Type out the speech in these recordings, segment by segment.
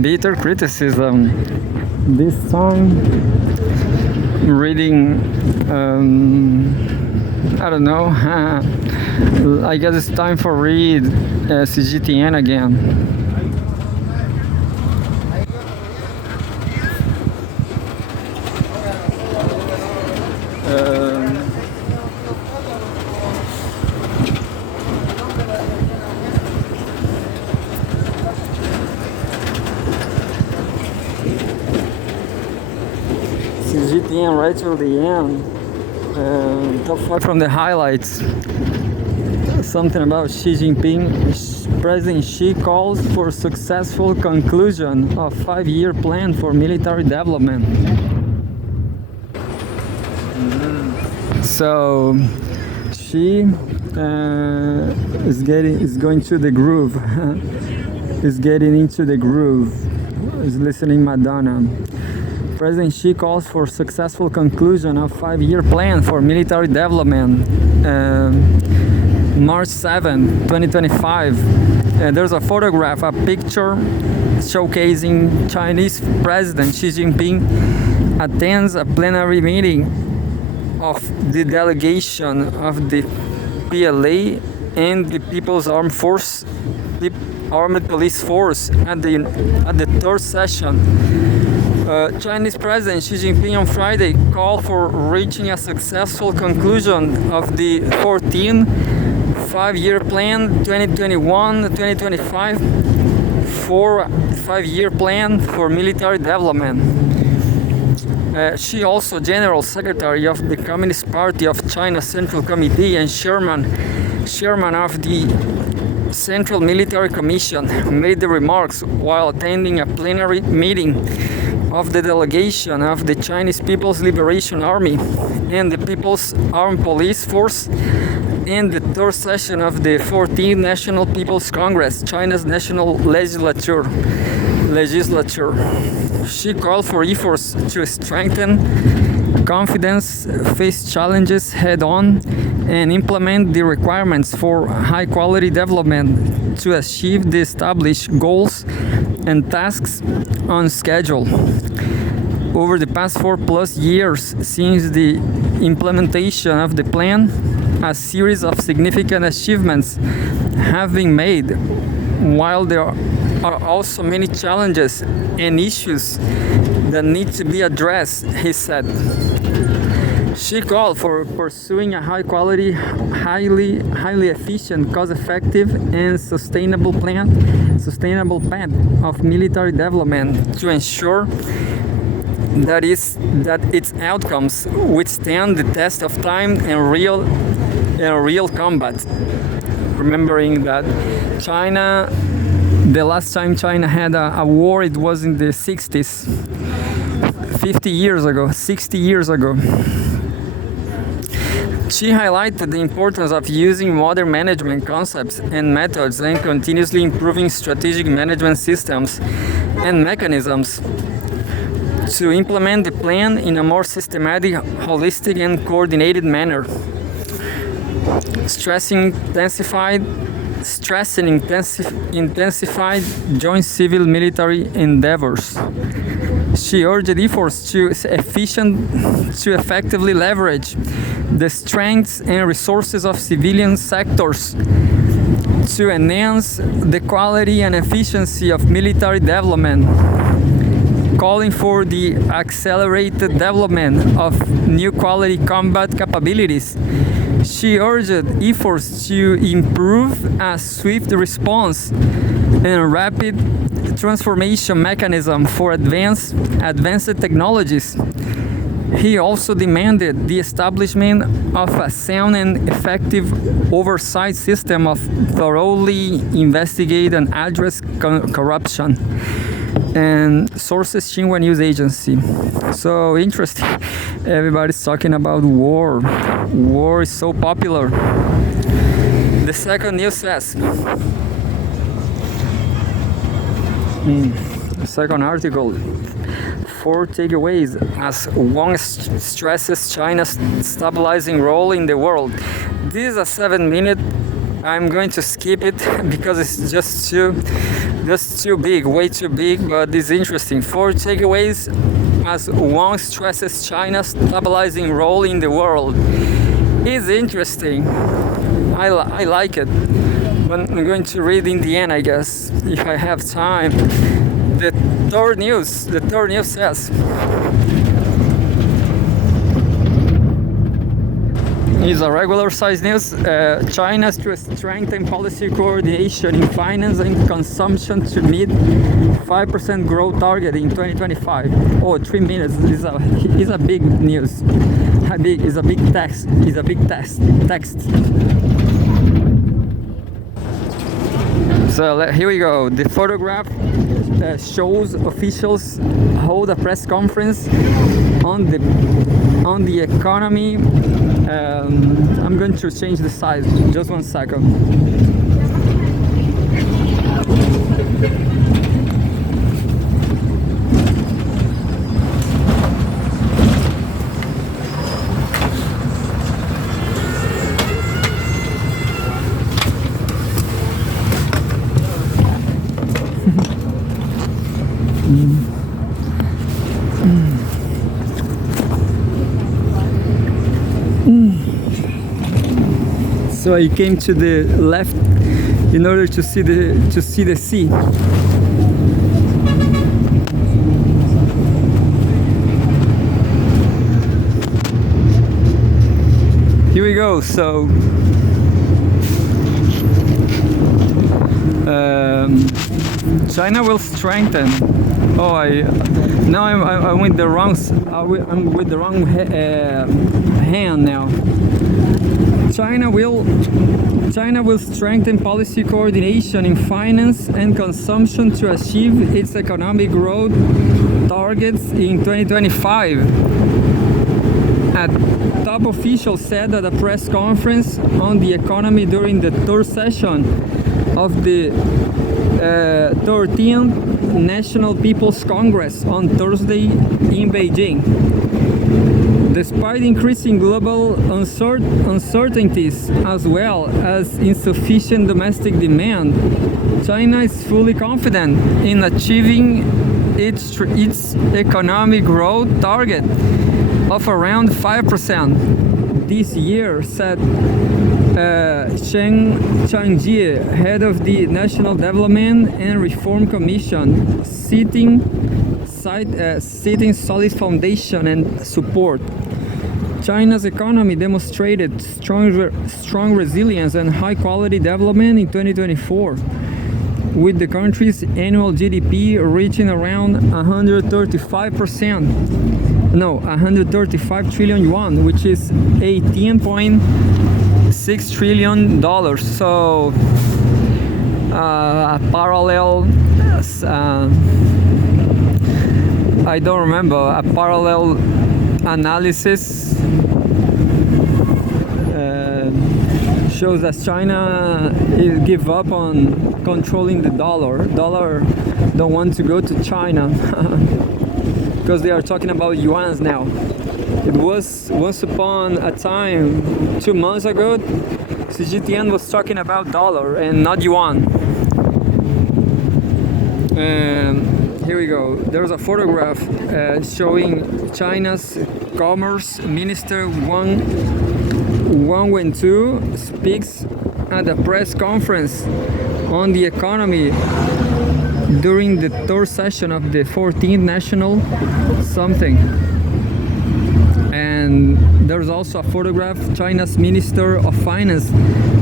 bitter criticism. This song, reading, I don't know. I guess it's time for read Cgtn again. Cgtn right till the end. Top 5 from the highlights. Something about Xi Jinping. President Xi calls for successful conclusion of 5-year plan for military development. So Xi is going to the groove. Is getting into the groove. Is listening Madonna. President Xi calls for successful conclusion of 5-year plan for military development. March 7, 2025. There's a photograph, a picture showcasing Chinese President Xi Jinping attends a plenary meeting of the delegation of the PLA and the People's Armed Force, the Armed Police Force at the third session. Chinese President Xi Jinping on Friday called for reaching a successful conclusion of the 14th 5-year plan 2021-2025 for 5-year plan for military development. She also General Secretary of the Communist Party of China Central Committee and Chairman of the Central Military Commission, made the remarks while attending a plenary meeting of the delegation of the Chinese People's Liberation Army and the People's Armed Police Force in the third session of the 14th National People's Congress, China's national legislature. She called for efforts to strengthen confidence, face challenges head-on, and implement the requirements for high-quality development to achieve the established goals and tasks on schedule. Over the past 4+ years since the implementation of the plan, a series of significant achievements have been made, while there are also many challenges and issues that need to be addressed, he said. She called for pursuing a high-quality, highly efficient, cost-effective, and sustainable path of military development to ensure that its outcomes withstand the test of time and real combat. Remembering that the last time China had a war, it was in the 60s, 60 years ago. She highlighted the importance of using modern management concepts and methods and continuously improving strategic management systems and mechanisms to implement the plan in a more systematic, holistic, and coordinated manner. Stressing intensified joint civil-military endeavors. She urged efforts to effectively leverage the strengths and resources of civilian sectors to enhance the quality and efficiency of military development, calling for the accelerated development of new quality combat capabilities. She urged efforts to improve a swift response and rapid transformation mechanism for advanced technologies. He also demanded the establishment of a sound and effective oversight system of thoroughly investigate and address corruption. And sources Xinhua News Agency. So interesting. Everybody's talking about war. War is so popular. The second news says. The second article. 4 takeaways as Wang stresses China's stabilizing role in the world. This is a 7-minute. I'm going to skip it because it's just too That's too big, way too big, but it's interesting. Four takeaways as Wang stresses China's stabilizing role in the world. It's interesting. I like it. But I'm going to read in the end, I guess, if I have time. The third news says, is a regular size news. China to strengthen policy coordination in finance and consumption to meet 5% growth target in 2025. Oh, 3 minutes is a big news. Is a big text. Is a big text. So here we go. The photograph shows officials hold a press conference on the economy. I'm going to change the size. Just 1 second. So I came to the left in order to see the sea. Here we go. So China will strengthen. Oh, I'm with the wrong. I'm with the wrong hand now. China will strengthen policy coordination in finance and consumption to achieve its economic growth targets in 2025. A top official said at a press conference on the economy during the third session of the 13th National People's Congress on Thursday in Beijing. Despite increasing global uncertainties as well as insufficient domestic demand, China is fully confident in achieving its economic growth target of around 5% this year, said Chen Changji, head of the National Development and Reform Commission, citing solid foundation and support. China's economy demonstrated strong resilience and high-quality development in 2024, with the country's annual GDP reaching around 135 trillion yuan, which is $18.6 trillion. So a parallel, I don't remember, a parallel analysis shows that China give up on controlling the dollar. Dollar don't want to go to China because they are talking about yuans now. It was once upon a time, 2 months ago, Cgtn was talking about dollar and not yuan. Here we go. There's a photograph showing China's Commerce Minister Wang Wentu speaks at a press conference on the economy during the third session of the 14th National something. And there's also a photograph. China's Minister of Finance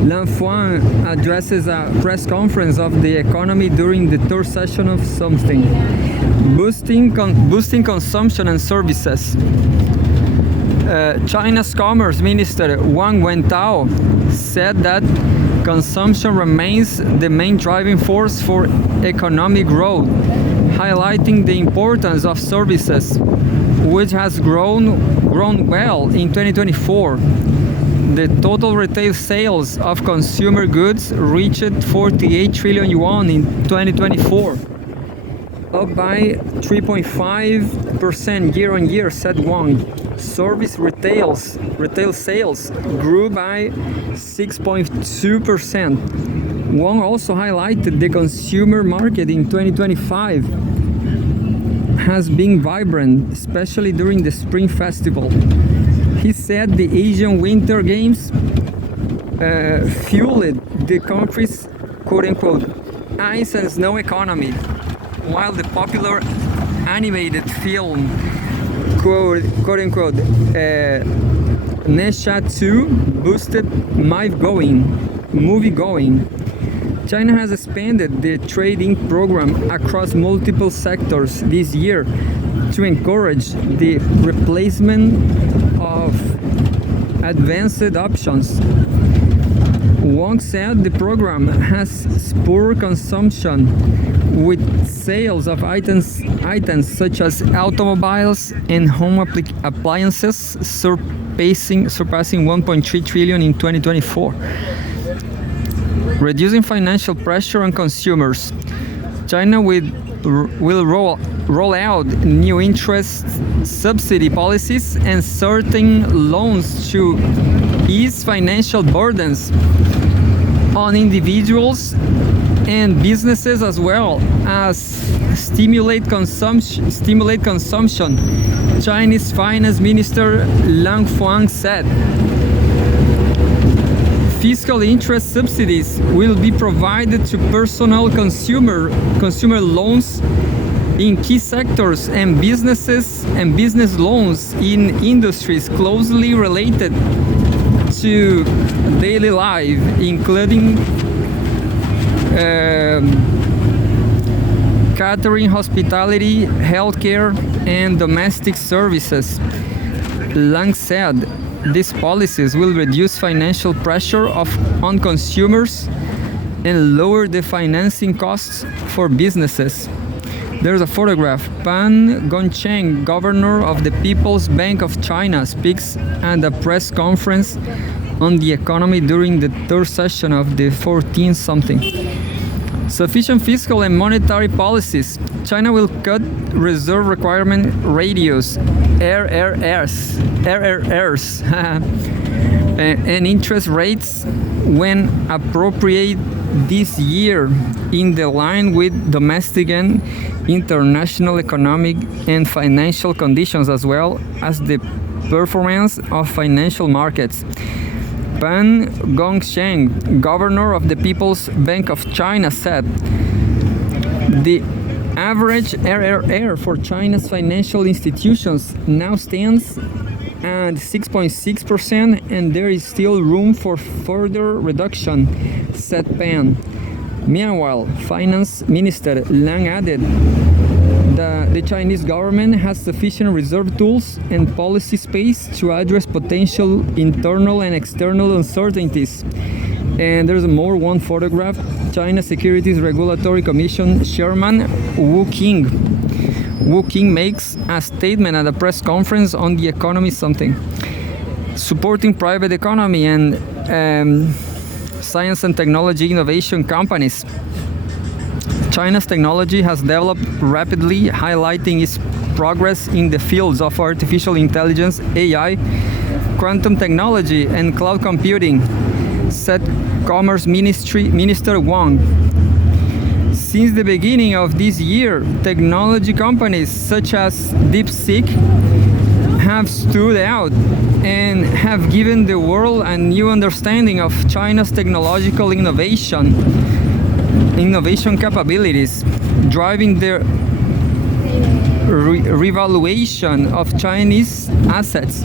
Lan Fuan addresses a press conference of the economy during the third session of something, boosting consumption and services. China's Commerce Minister Wang Wentao said that consumption remains the main driving force for economic growth, highlighting the importance of services, which has grown well in 2024. The total retail sales of consumer goods reached 48 trillion yuan in 2024, up by 3.5% year-on-year, said Wang. Service retail sales grew by 6.2%, Wang also highlighted the consumer market in 2025 has been vibrant, especially during the Spring Festival. He said the Asian Winter Games fueled the country's quote-unquote ice and snow economy, while the popular animated film quote-unquote Nesha 2 boosted movie-going. China has expanded the trade-in program across multiple sectors this year to encourage the replacement of advanced options. Wang said the program has spurred consumption, with sales of items such as automobiles and home appliances surpassing 1.3 trillion in 2024. Reducing financial pressure on consumers. China will roll out new interest subsidy policies and certain loans to ease financial burdens on individuals and businesses, as well as stimulate consumption. Chinese Finance Minister Lang Fuang said. Fiscal interest subsidies will be provided to personal consumer loans in key sectors and business loans in industries closely related to daily life, including catering, hospitality, healthcare, and domestic services. Lang said these policies will reduce financial pressure on consumers and lower the financing costs for businesses. There's a photograph. Pan Gongcheng, governor of the People's Bank of China, speaks at a press conference on the economy during the third session of the 14th something. Sufficient fiscal and monetary policies. China will cut reserve requirement ratios, RRRs, and interest rates when appropriate this year, in the line with domestic and international economic and financial conditions, as well as the performance of financial markets. Pan Gongcheng, governor of the People's Bank of China, said the average RRR for China's financial institutions now stands at 6.6%, and there is still room for further reduction, said Pan. Meanwhile, Finance Minister Lang added that the Chinese government has sufficient reserve tools and policy space to address potential internal and external uncertainties. And there's one photograph. China Securities Regulatory Commission Chairman Wu Qing makes a statement at a press conference on the economy something. Supporting private economy and science and technology innovation companies. China's technology has developed rapidly, highlighting its progress in the fields of artificial intelligence, AI, quantum technology, and cloud computing, said Commerce Minister Wang. Since the beginning of this year, technology companies such as DeepSeek have stood out and have given the world a new understanding of China's technological innovation capabilities, driving the revaluation of Chinese assets.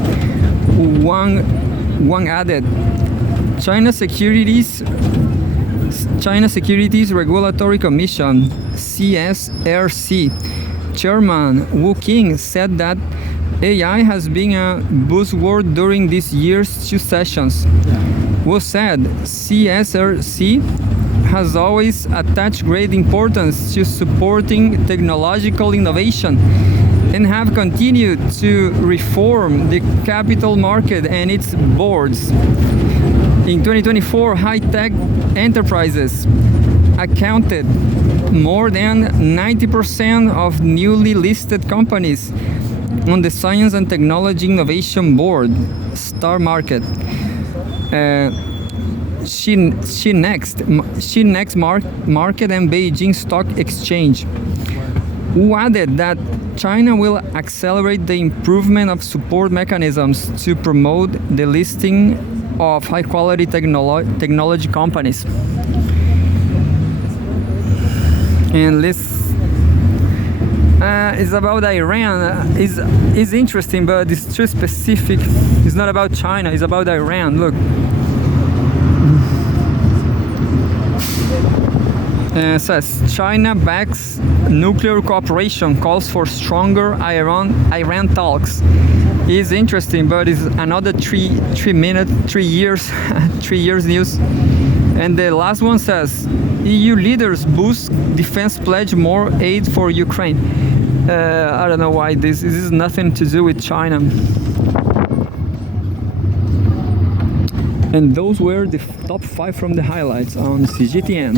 Wang added, China Securities Regulatory Commission (CSRC) Chairman Wu Qing said that AI has been a buzzword during this year's two sessions. Wu said CSRC has always attached great importance to supporting technological innovation and have continued to reform the capital market and its boards. In 2024, high-tech enterprises accounted more than 90% of newly listed companies on the Science and Technology Innovation Board, Star Market. Cgtn'S market and Beijing Stock Exchange, who added that China will accelerate the improvement of support mechanisms to promote the listing of high-quality technology companies. And this is about Iran. Is interesting, but it's too specific. It's not about China. It's about Iran. Look. Says China backs nuclear cooperation, calls for stronger Iran talks. Is interesting, but it's another 3 years 3 years news. And the last one says EU leaders boost defense pledge more aid for Ukraine. I don't know why this is nothing to do with China. And those were the top 5 from the highlights on CGTN.